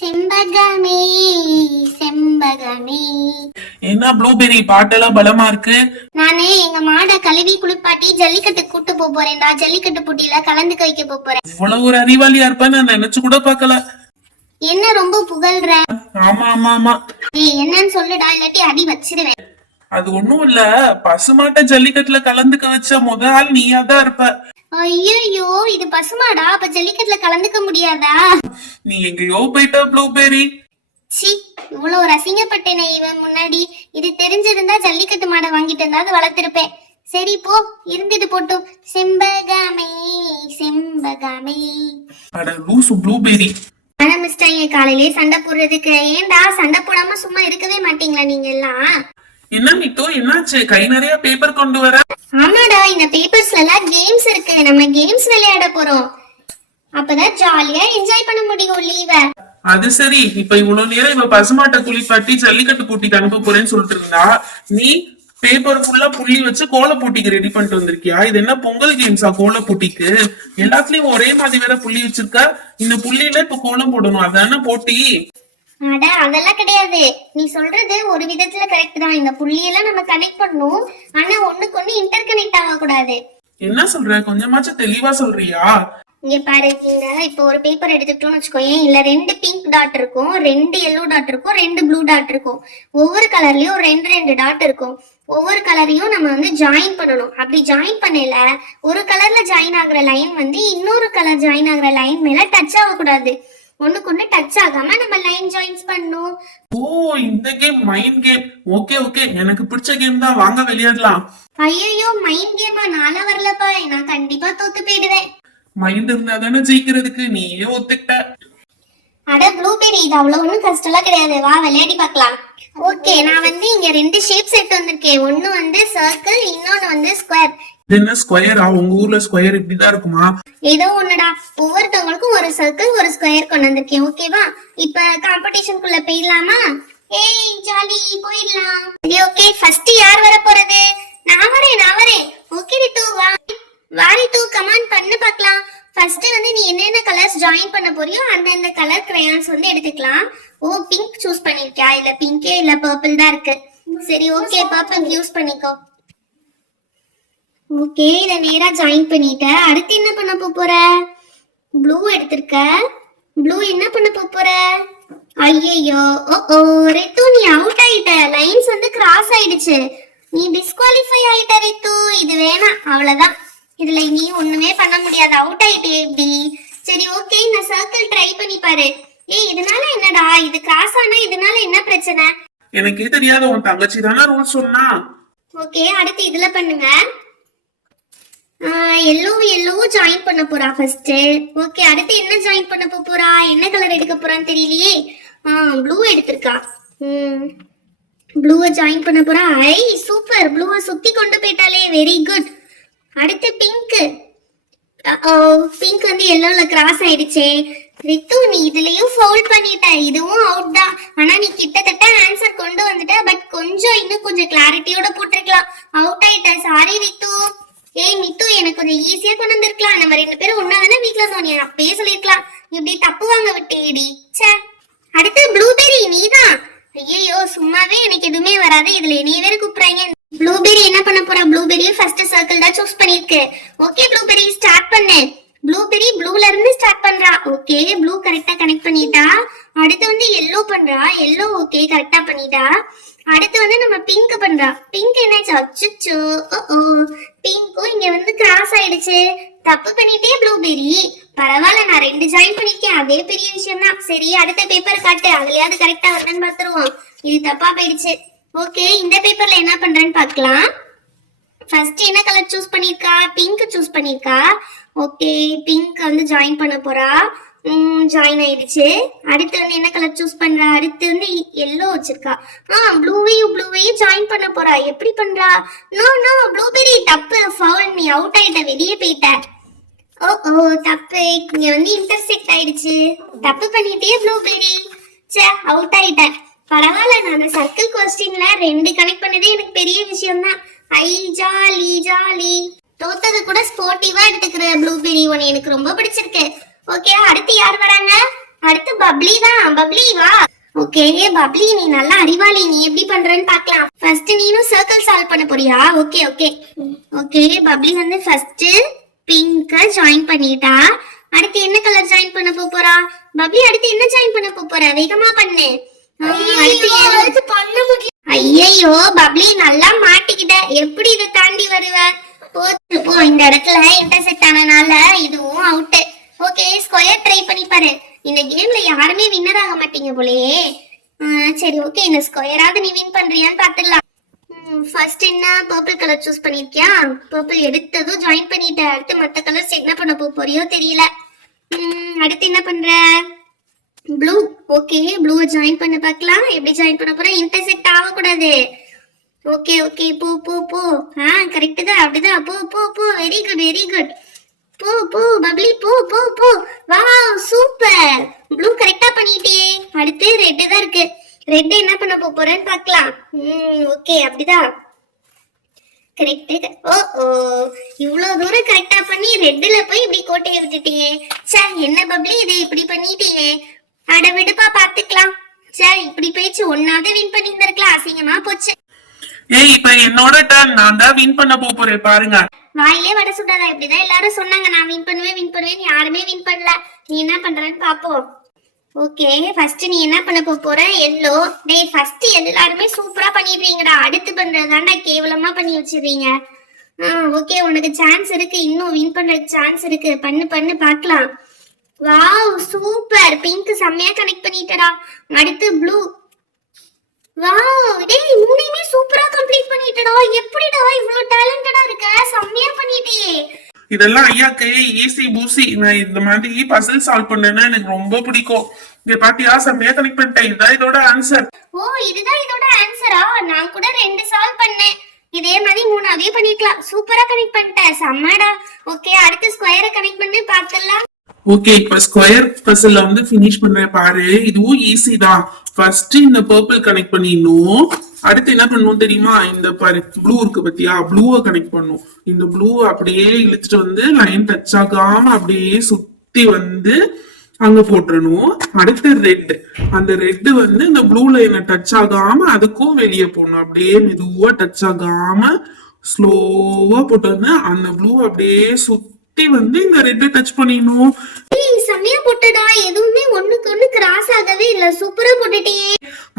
செம்பகமே செம்பகமே. என்ன ப்ளூபெர்ரி பாட்டெல்லாம் பலமா இருக்கு. நானே எங்க மாட கழுவி குளிப்பாட்டி ஜல்லிக்கட்டு கூட்டு போறேன்டா. ஜல்லிக்கட்டு போட்டியில கலந்துக்க வைக்க போறேன். இவ்வளவு ஒரு அறிவாளியா இருப்பேன்னு நான் நினைச்சு கூட பாக்கல. என்ன ரொம்ப புகழ்ற? ஆமா ஆமா ஆமா. என்னன்னு சொல்லுடா, இல்லாட்டி அடி வச்சிருவேன். அது ஒண்ணும் இல்ல, பசுமாட்ட ஜல்லிக்கட்டுல கலந்துக்க வச்ச முத ஆள் நீயா தான் இருப்ப. ஐயோ, இது பசுமாடா, அப்ப ஜல்லிக்கட்டுல கலந்துக்க முடியாதா? நீ எங்கயோ போயிட்ட ப்ளூபெர்ரி. சி, இவ்வளவு ரசிங்கப்பட்டேனே இவன் முன்னாடி. இது தெரிஞ்சிருந்தா ஜல்லிக்கட்டு மாடை வாங்கிட்டு இருந்தாது வளர்த்திருப்பேன். சரி போ, இருந்துட்டு போட்டும். செம்பகமே செம்பகமே. அட லூசு ப்ளூபெர்ரி. ஆரம்பிச்சிட்டாங்க காலையிலே சண்டை போடுறதுக்கு. ஏன்டா சண்டை போடாம சும்மா இருக்கவே மாட்டீங்களா நீங்க எல்லாம்? என்ன மிட்டோ, என்னாச்சு? கை நிறைய பேப்பர் கொண்டு வர? ஆமாடா, இந்த பேப்பர்ஸ்ல எல்லாம் கேம்ஸ் இருக்கு. நம்ம கேம்ஸ் விளையாட போறோம். அப்பதான் ஜாலியா என்ஜாய் பண்ண முடியும் லீவ. அது சரி, இப்ப இவ்வளவு நேரம் இவ பசுமாட்டை குளிப்பாட்டி ஜல்லிக்கட்டு போட்டிக்கு அனுப்ப போறேன்னு சொல்லிட்டு இருந்தா, நீ பேப்பர் ஃபுல்லா புள்ளி வச்சு கோல போட்டிக்கு ரெடி பண்ணிட்டு வந்திருக்கியா? இது என்ன பொங்கல் கேம்ஸா கோல போட்டிக்கு? எல்லாத்துலயும் ஒரே மாதிரி வேற புள்ளி வச்சிருக்க. இந்த புள்ளியில இப்ப கோலம் போடணும், அதான போட்டி? அட அதெல்லாம் கிடையாது. நீ சொல்றது ஒரு விதத்துல கரெக்ட் தான். இந்த புள்ளியெல்லாம் நம்ம கனெக்ட் பண்ணணும். ஆனா ஒண்ணுக்கு ஒண்ணு இன்டர் கனெக்ட் ஆக கூடாது. என்ன சொல்ற? கொஞ்சமாச்சும் தெளிவா சொல்றியா? இங்க பாரு, இப்போ ஒரு பேப்பர் எடுத்துக்கிட்டோம்னு வச்சுக்கோயேன். இல்ல 2 பிங்க் டாட் இருக்கும், 2 எல்லோ டாட் இருக்கும், 2 ப்ளூ டாட் இருக்கும். ஒவ்வொரு கலர்லயும் 2 டாட் இருக்கும். ஒவ்வொரு கலரையும் நம்ம வந்து ஜாயின் பண்ணணும். அப்படி ஜாயின் பண்ணல ஒரு கலர்ல ஜாயின் ஆகுற லைன் வந்து இன்னொரு கலர் ஜாயின் ஆகுற லைன் மேல டச் ஆகக்கூடாது. ஒண்ணுக்கு ஒண்ணு டச் ஆகாம நம்ம லைன் ஜாயின்ஸ் பண்ணணும். ஓ, இந்த game mind game. Okay okay, எனக்கு பிடிச்ச கேம் தான், வாங்க விளையாடலாம். ஐயோ, மைண்ட் கேமா? நாளா வரலப்பா, நான் கண்டிப்பா தோத்து போயிடுவேன். மைண்ட் இருந்தா தானே ஜெயிக்கிறதுக்கு, நீயே ஒத்துக்கிட்ட. அட ப்ளூபெர்ரி, இது அவ்வளவு ஒண்ணும் கஷ்டம்லாம் கிடையாது. வா விளையாடி பார்க்கலாம். ஓகே, நான் வந்து இங்க 2 ஷேப் செட் வந்திருக்கேன். ஒன்னு வந்து சர்க்கிள், இன்னொன்னு வந்து ஸ்கொயர். என்ன ஸ்கொயரா? உங்க ஊர்ல ஸ்கொயர் இப்படிதான் இருக்குமா? ஏதோ ஒண்ணுடா, ஒவ்வொருத்தவங்களுக்கும் ஒரு சர்க்கிள் ஒரு ஸ்கொயர் கொண்டு வந்திருக்கேன். ஓகேவா? இப்ப காம்படிஷனுக்குள்ள போயிடலாமா? ஏய் ஜாலி, போயிடலாம். சரி ஓகே, ஃபர்ஸ்ட் யார் வர போறது? நான் வரேன். ஓகே ரித்து, வா ரித்து, கமான் பண்ணு பார்க்கலாம். ஃபர்ஸ்ட் வந்து நீ என்னென்ன கலர்ஸ் ஜாயின் பண்ண போறியோ அந்த கலர் கிரையான்ஸ் வந்து எடுத்துக்கலாம். ஓ, பிங்க் சூஸ் பண்ணிருக்கியா? இல்ல பிங்கே இல்ல பர்பிள் தான் இருக்கு. சரி ஓகே, பர்பிள் யூஸ் பண்ணிக்கோ. ஓகே, இத நேரா ஜாயின் பண்ணிட்ட. அடுத்து என்ன பண்ண போற? ப்ளூ எடுத்துக்க. ப்ளூ என்ன பண்ண போற? ஐயோ, ஓ ரித்து, நீ அவுட் ஆயிட்ட. லைன்ஸ் வந்து கிராஸ் ஆயிடுச்சு. நீ டிஸ்குவாலிஃபை ஆயிட்ட ரித்து. இது வேணாம், அவ்வளவுதான். இதுல நீ ஒண்ணுமே பண்ண முடியாது, அவுட் ஆயிட்டே. இப்படி சரி ஓகே, இந்த சர்க்கிள் ட்ரை பண்ணி பாரு. ஏய், இதனால என்னடா? இது கிராஸ் ஆனா இதனால என்ன பிரச்சனை? எனக்கே தெரியாத, உன் தங்கச்சி தானே ரூல் சொன்னா. ஓகே, அடுத்து இதுல பண்ணுங்க. எல்லோ ஜாயின் பண்ண போறா ஃபர்ஸ்ட். ஓகே, அடுத்து என்ன ஜாயின் பண்ண போறா? என்ன கலர் எடுக்க போறான்னு தெரியலையே. ப்ளூ எடுத்திருக்கா. ப்ளூவை ஜாயின் பண்ண போறா. ஐ சூப்பர், ப்ளூவை சுத்தி கொண்டு போயிட்டாலே, வெரி குட். அடுத்து பிங்க். பிங்க் வந்து எல்லோல கிராஸ் ஆயிடுச்சே. ரித்து, நீ இதுலயும் ஃபவுல் பண்ணிட்ட. இதுவும் அவுட் தான். ஆனா நீ கிட்டத்தட்ட ஆன்சர் கொண்டு வந்துட்ட. பட் இன்னும் கொஞ்சம் கிளாரிட்டியோட போட்டிருக்கலாம். அவுட் ஆயிட்ட. சாரி ரித்து. ஏய் மித்து, எனக்கு கொஞ்சம் ஈஸியா கொண்டு வந்திருக்கலாம். நம்ம 2 பேரும் ஒன்னா தானே வீட்டுல இருந்தோம். நீ அப்பயே சொல்லிருக்கலாம். இப்படி தப்பு வாங்க விட்டேடி. சே, அடுத்து ப்ளூபெர்ரி, நீதான். ஐயோ, சும்மாவே எனக்கு எதுவுமே வராது, இதுல நீ வேற கூப்பிடுறாங்க. ப்ளூபெர்ரி என்ன பண்ண போறா? ப்ளூபெர்ரி ஃபர்ஸ்ட் சர்க்கிள் தான் சூஸ் பண்ணிருக்கு. ஓகே ப்ளூபெர்ரி, ஸ்டார்ட் பண்ணு. ப்ளூபெர்ரி ப்ளூல இருந்து ஸ்டார்ட் பண்றா. ஓகே, ப்ளூ கரெக்டா கனெக்ட் பண்ணிட்டா. அடுத்து வந்து எல்லோ பண்றா. எல்லோ ஓகே கரெக்டா பண்ணிட்டா. அடுத்து வந்து நம்ம பிங்க் பண்றா. பிங்க் என்னாச்சு? அச்சச்சோ, பிங்க்கும் இங்க வந்து கிராஸ் ஆயிடுச்சு. தப்பு பண்ணிட்டே ப்ளூபெர்ரி. பரவாயில்ல, நான் 2 ஜாயின் பண்ணிருக்கேன், அதே பெரிய விஷயம் தான். சரி, அடுத்த பேப்பர் காட்டு, அதுலயாவது கரெக்டா வருதுன்னு பாத்துருவோம். இது தப்பா போயிடுச்சு. ஓகே, இந்த பேப்பர்ல என்ன பண்றேன்னு பாக்கலாம். ஃபர்ஸ்ட் என்ன கலர் சூஸ் பண்ணிருக்கா? பிங்க் சூஸ் பண்ணிருக்கா. ஓகே, பிங்க் வந்து ஜாயின் பண்ண போறா. ஜாயின் ஆயிடுச்சு. அடுத்து வந்து என்ன கலர் சூஸ் பண்றா? அடுத்து வந்து எல்லோ வச்சிருக்கா. ப்ளூவையும் ஜாயின் பண்ண போறா. எப்படி பண்றா? நோ ப்ளூபெர்ரி, தப்பு, ஃபவுல். நீ அவுட் ஆயிட்ட, வெளியே போயிட்ட. ஓ தப்பு, இங்க வந்து இன்டர்செக்ட் ஆயிடுச்சு. தப்பு பண்ணிட்டே ப்ளூபெர்ரி. சே, அவுட் ஆயிட்ட. பரவாயில்ல, நான் அந்த சர்க்கிள் கொஸ்டின்ல 2 கனெக்ட் பண்ணதே எனக்கு பெரிய விஷயம் தான். ஐ ஜாலி. தோத்தது கூட ஸ்போர்ட்டிவா எடுத்துக்கிற ப்ளூபெர்ரி, உன்னை எனக்கு ரொம்ப பிடிச்சிருக்கு. ஓகே, அடுத்து யார் வராங்க? அடுத்து பப்ளி தான். பப்ளி வா. ஓகே பப்ளி, நீ நல்லா அறிவாளி, நீ எப்படி பண்றன்னு பார்க்கலாம். ஃபர்ஸ்ட் நீனும் சர்க்கிள் சால்வ் பண்ண போறியா? Okay okay okay. பப்ளி வந்து ஃபர்ஸ்ட் பிங்க் ஜாயின் பண்ணிட்டா. அடுத்து என்ன கலர் ஜாயின் பண்ண போறா பப்ளி? அடுத்து என்ன ஜாயின் பண்ண போற? வேகமா பண்ணு. அடுத்து பண்ண முடியல. ஐயோ பப்ளி, நல்லா மாட்டிக்கிட்ட. எப்படி இதை தாண்டி வருவ? போ, இந்த இடத்துல இன்டர்செக்ட் ஆனனால இதுவும் அவுட். ஓகே ஸ்கொயர் ட்ரை பண்ணி பாரு. இந்த கேம்ல யாருமே வின்னர் ஆக மாட்டீங்க போலயே. சரி ஓகே, இந்த ஸ்கொயராவது நீ வின் பண்றியான்னு பாத்துடலாம். ஃபர்ஸ்ட் என்ன பர்பிள் கலர் சூஸ் பண்ணிருக்கியா? பர்பிள் எடுத்ததும் ஜாயின் பண்ணிட்ட. அடுத்து மத்த கலர்ஸ் என்ன பண்ண போறியோ தெரியல. அடுத்து என்ன பண்ற? ப்ளூ. ஓகே ப்ளூவை ஜாயின் பண்ண பார்க்கலாம். எப்படி ஜாயின் பண்ண போற? இன்டர்செக்ட் ஆகக்கூடாது. ஓகே ஓகே போ போ போ. கரெக்ட் தான், அப்படிதான். போ போ போ. Very good very good. போ போ பப்ளி, போ போ போ. Wow super. ப்ளூ கரெக்டா பண்ணிட்டே. அடுத்து ரெட் தான் இருக்கு. ரெட் என்ன பண்ண போறேன்னு பார்க்கலாம். ஓகே அப்படிதான் கரெக்ட். ஓ இவ்வளவு தூரம் கரெக்டா பண்ணி ரெட்ல போய் இப்படி கோட்டையை விட்டுட்டியே. சார் என்ன பப்ளி இதை இப்படி பண்ணிட்டியே? அட விடுப்பா பாத்துக்கலாம். சார் இப்படி போயிச்சு, ஒன்னாவது வின் பண்ணி இருந்திருக்கலாம். அசிங்கமா போச்சு. ஏய் இப்ப என்னோட டர்ன். நான் தான் வின் பண்ண போறேன் பாருங்க. வாயிலே வட சுடாதா? இப்படிதான் எல்லாரும் சொன்னாங்க, நான் வின் பண்ணுவேன். யாருமே வின் பண்ணல. நீ என்ன பண்றன்னு பாப்போம். ஓகே ஃபர்ஸ்ட் நீ என்ன பண்ண போற? எல்லோ. டேய் ஃபர்ஸ்ட் எல்லாருமே சூப்பரா பண்ணிடுறீங்கடா. அடுத்து பண்றதாண்டா கேவலமா பண்ணி வச்சிடுறீங்க. ஓகே உனக்கு சான்ஸ் இருக்கு, இன்னும் வின் பண்றதுக்கு சான்ஸ் இருக்கு. பண்ணு பார்க்கலாம். Wow super. பிங்க் செம்மையா கனெக்ட் பண்ணிட்டடா. அடுத்து ப்ளூ. வாவ் டேய் மூணையுமே சூப்பரா கம்ப்ளீட் பண்ணிட்டடா. எப்படிடா இவ்ளோ டேலண்டடா இருக்க? செம்மையா பண்ணிட்டியே. இதெல்லாம் ஐயாக்கு ஈஸி பூசி. நான் இந்த மாதிரி பசில் சால்வ் பண்ணேன்னா எனக்கு ரொம்ப பிடிக்கும். இங்க பாத்தியா செம்மையா கனெக்ட் பண்ணிட்டேன். இதுதான் இதோட ஆன்சர். ஓ இதுதான் இதோட ஆன்சரா? நான் கூட 2 சால்வ் பண்ணேன். இதே மாதிரி 3ஆவே பண்ணிக்கலாம். சூப்பரா கனெக்ட் பண்ணிட்டேன். செம்மடா. ஓகே அடுத்து ஸ்கொயரை கனெக்ட் பண்ணி பார்த்துடலாம். ஓகே இப்ப ஸ்கொயர் பசில்ல வந்து ஃபினிஷ் பண்றேன் பாரு. இதுவும் ஈஸி தான். ஃபர்ஸ்ட் இந்த பர்பிள் கனெக்ட் பண்ணிடணும். அடுத்து என்ன பண்ணுவோம் தெரியுமா? இந்த பாரு ப்ளூ இருக்கு பத்தியா? ப்ளூவை கனெக்ட் பண்ணும். இந்த ப்ளூ அப்படியே இழுத்துட்டு வந்து லைன் டச் ஆகாம அப்படியே சுத்தி வந்து அங்க போட்டுறணும். அடுத்து ரெட். அந்த ரெட் வந்து இந்த ப்ளூ லைனை டச் ஆகாம அதுக்கும் வெளியே போடணும். அப்படியே மெதுவா டச் ஆகாம ஸ்லோவா போட்டு வந்து அந்த ப்ளூ அப்படியே சுத்தி வந்து இந்த ரெட் டச் பண்ணிடணும். செம்மையா போட்டடா. எதுவுமே ஒண்ணுக்கு ஒண்ணு கிராஸ் ஆகவே இல்ல. சூப்பரா போட்டுட்டியே.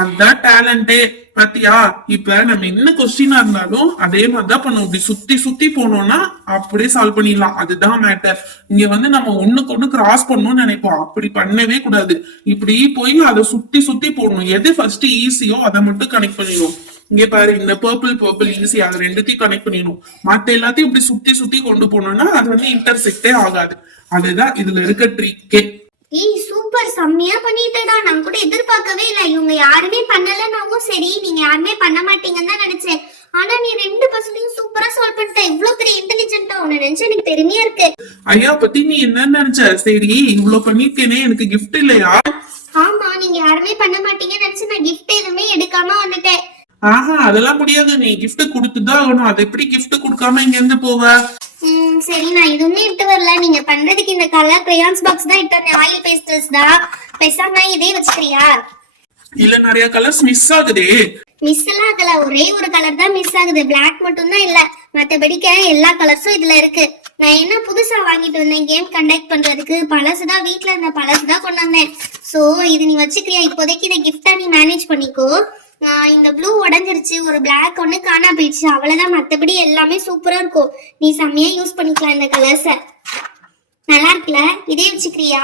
அதான் டேலண்டே பாத்தியா? இப்ப நம்ம என்ன கொஸ்டினா இருந்தாலும் அதே மாதிரிதான் பண்ணுவோம். இப்படி சுத்தி சுத்தி போனோம்னா அப்படியே சால்வ் பண்ணிடலாம். அதுதான் மேட்டர். இங்க வந்து நம்ம ஒண்ணுக்கு ஒண்ணு கிராஸ் பண்ணணும்னு நினைப்போம். அப்படி பண்ணவே கூடாது. இப்படி போய் அதை சுத்தி சுத்தி போடணும். எது ஃபர்ஸ்ட் ஈஸியோ அதை மட்டும் கனெக்ட் பண்ணிடுவோம். இங்க பாரு இந்த பர்பிள் ஈஸி. அது ரெண்டுத்தையும் கனெக்ட் பண்ணிடணும். மத்த எல்லாத்தையும் இப்படி சுத்தி சுத்தி கொண்டு போனோம்னா அது வந்து இன்டர்செக்டே ஆகாது. அதுதான் இதுல இருக்க ட்ரிக்கே. ஏய் சூப்பர் செம்மையா பண்ணிட்டடா. நான் கூட எதிர்பார்க்கவே இல்ல. இவங்க யாருமே பண்ணலனாவும் சரி, நீங்க யாருமே பண்ண மாட்டீங்கன்னு தான் நினைச்சேன். ஆனா நீ 2 பர்சன்டையும் சூப்பரா சால்வ் பண்ணிட்ட. இவ்வளவு பெரிய இன்டெலிஜென்ட்டா உன்னை நினைச்சு எனக்கு பெருமையா இருக்கு. ஐயா பத்தி நீ என்ன நினைச்ச? சரி இவ்வளவு பண்ணிருக்கேனே எனக்கு கிஃப்ட் இல்லையா? ஆமா நீங்க யாருமே பண்ண மாட்டீங்கன்னு நினைச்சு நான் கிஃப்ட் எதுவுமே எடுக்காம வந்துட்டேன். அதெல்லாம் முடியாது. நீ கிஃப்ட் கொடுத்துதான் ஆகணும். அது எப்படி கிஃப்ட் கொடுக்காம இங்க இருந்து போவ? சரி நான் எதுவுமே எடுத்து வரல. நீங்க பண்றதுக்கு இந்த கலர் கிரையான்ஸ் பாக்ஸ் தான் எடுத்து வந்தேன். ஆயில் பேஸ்டல்ஸ் தான். பேசாம இதே வச்சுக்கிறியா? இல்ல நிறைய கலர்ஸ் மிஸ் ஆகுதே. மிஸ் எல்லாம் ஆகல. ஒரே ஒரு கலர் தான் மிஸ் ஆகுது. பிளாக் மட்டும் தான் இல்ல. மத்தபடிக்க எல்லா கலர்ஸும் இதுல இருக்கு. நான் என்ன புதுசா வாங்கிட்டு வந்தேன் கேம் கண்டக்ட் பண்றதுக்கு? பழசுதான் வீட்டுல இருந்த பழசுதான் கொண்டு வந்தேன். சோ இது நீ வச்சுக்கிறியா? இப்போதைக்கு இதை கிஃப்டா நீ மேனேஜ் பண்ணிக்கோ. இந்த ப்ளூ உடஞ்சிருச்சு. ஒரு பிளாக் ஒண்ணு காணா போயிடுச்சு. அவ்வளவுதான். மத்தபடி எல்லாமே சூப்பரா இருக்கும். நீ செம்மையா யூஸ் பண்ணிக்கலாம் இந்த கலர்ஸ. நல்லா இருக்குல்ல? இதே வச்சுக்கிறியா?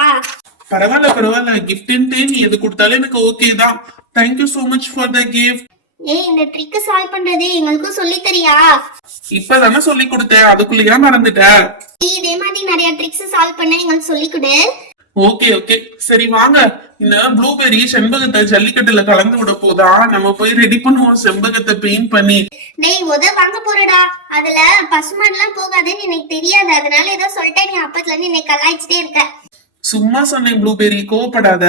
பரவாயில்ல. கிஃப்ட்ன்ட்டு நீ எது கொடுத்தாலும் எனக்கு ஓகே தான். Thank you so much for the gift. ஏய் இந்த ட்ரிக் சால்வ் பண்றது எங்களுக்கும் சொல்லி தரியா? இப்பதானே சொல்லி கொடுத்தேன். அதுக்குள்ளேயா மறந்துட்ட? இதே மாதிரி நிறைய ட்ரிக்ஸ் சால்வ் பண்ண எங்களுக்கு சொல்லி கொடு. ஓகே சரி வாங்க. இந்த ப்ளூபெர்ரி செண்பகத்தை ஜல்லிக்கட்டுல கலந்து விட போதா? நம்ம போய் ரெடி பண்ணுவோம் செண்பகத்தை பெயிண்ட் பண்ணி. டேய் வாங்க போறடா. அதுல பசுமாடுலாம் போகாதுன்னு எனக்கு தெரியாது. அதனால ஏதோ சொல்லிட்டேன். நீ அப்பத்துல இருந்து என்னை கலாய்ச்சிட்டே இருக்க. சும்மா சொன்னேன் ப்ளூபெர்ரி, கோவப்படாத.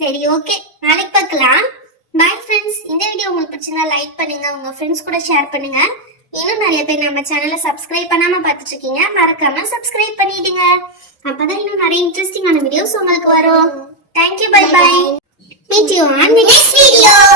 சரி ஓகே நாளைக்கு பார்க்கலாம். Bye friends. இந்த வீடியோ உங்களுக்கு பிடிச்சிருந்தா லைக் பண்ணுங்க. உங்க ஃப்ரெண்ட்ஸ் கூட ஷேர் பண்ணுங்க. இன்னும் நிறைய பேர் நம்ம சேனலை சப்ஸ்கிரைப் பண்ணாம பார்த்துட்டு இருக்கீங்க. மறக்காம சப்ஸ்கிரைப் பண்ணிடுங்க. அப்பதான் இன்னும் நிறைய இன்ட்ரெஸ்டிங்கான வீடியோஸ் உங்களுக்கு வரும். Thank you. Bye. bye. Meet you on next video.